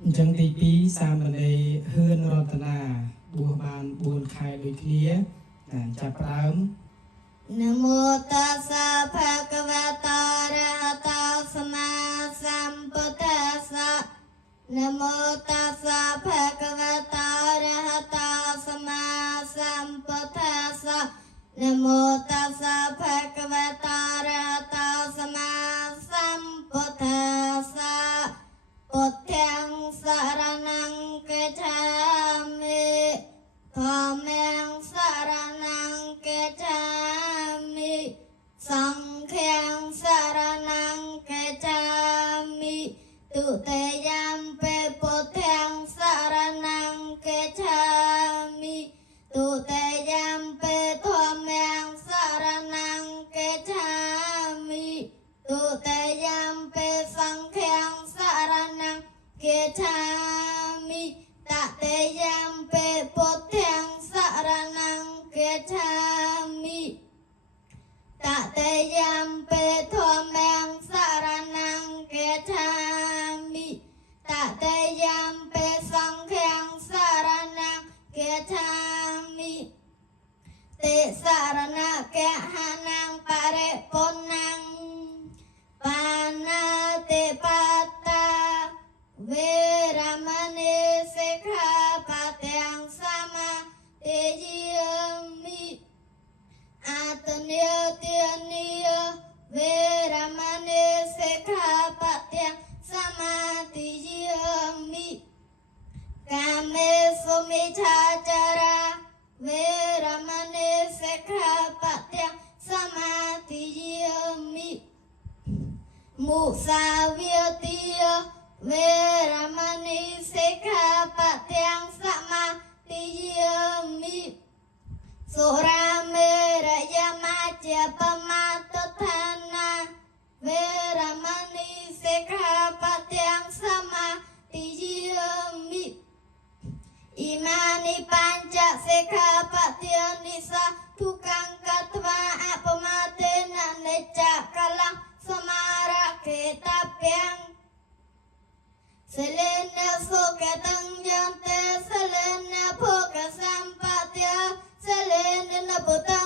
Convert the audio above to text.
Chẳng tí bí xa mà này hơn rộn tà nà bùa bàn buồn khai đôi kia chạp rám. Namo tassa bhagavata arahato sama sambuddhassa. Namo tassa bhagavata arahato sama sambuddhassa. Namo tassa bhagavata arahato sama sambuddhassa. Buddhang saranang gacchami. Dhammang saranang gacchami. Sanghang saranang gacchami. Tuteyampi Buddhang saranang gacchami. Tuteyampi Dhammang saranang gacchami. Tuteyampi Sanghang saranang gacchami. Tateyampi Buddhang saranang gacchami. Tateyampi Dhammang saranang gacchami. Tateyampi Sanghang saranang gacchami. Te sarana kehanang paripurnang panati pata. Veramani sikkhapadeং samadhiyami. Ataniya Veramani sikkhapadeং samadhiyami. Kamesu micchācara Veramani sikkhapadeং samadhiyami. Musāvātiya Veramani sikkhapadeং samadhiyami. Surameraya majjapamatthaṭṭhāna Veramani sikkhapadeং samadhiyami. Imani panca sikkhapadeya nisatthukang kattva apamattena neccakkhalang samaraketabyang. Selena sukatang jante selena bhoga sampatya selena nabuta